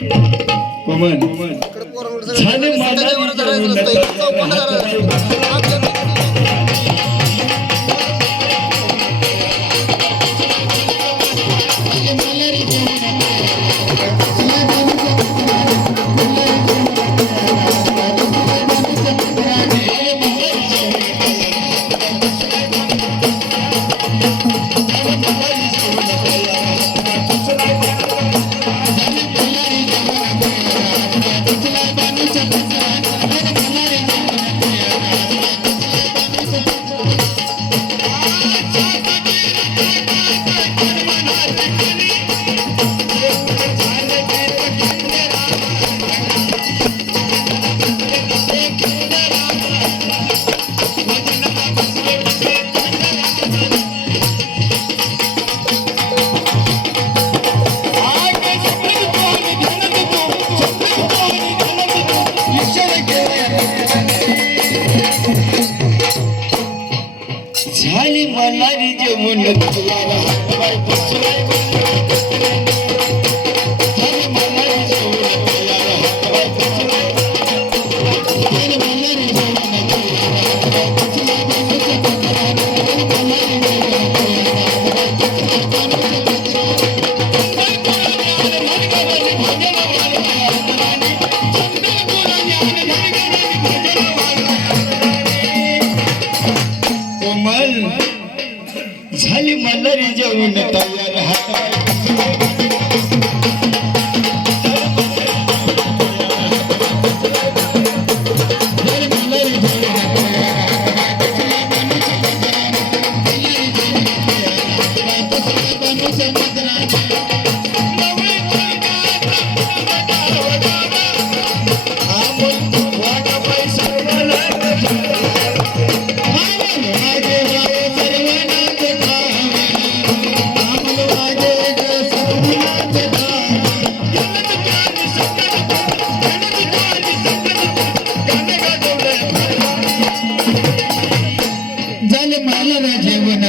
कोमल. झाले माझ्या Thank you. মারি মালারি যেমন Thank you. झाली मला रे जेवण तयार हात झाले मला मालवा जेवण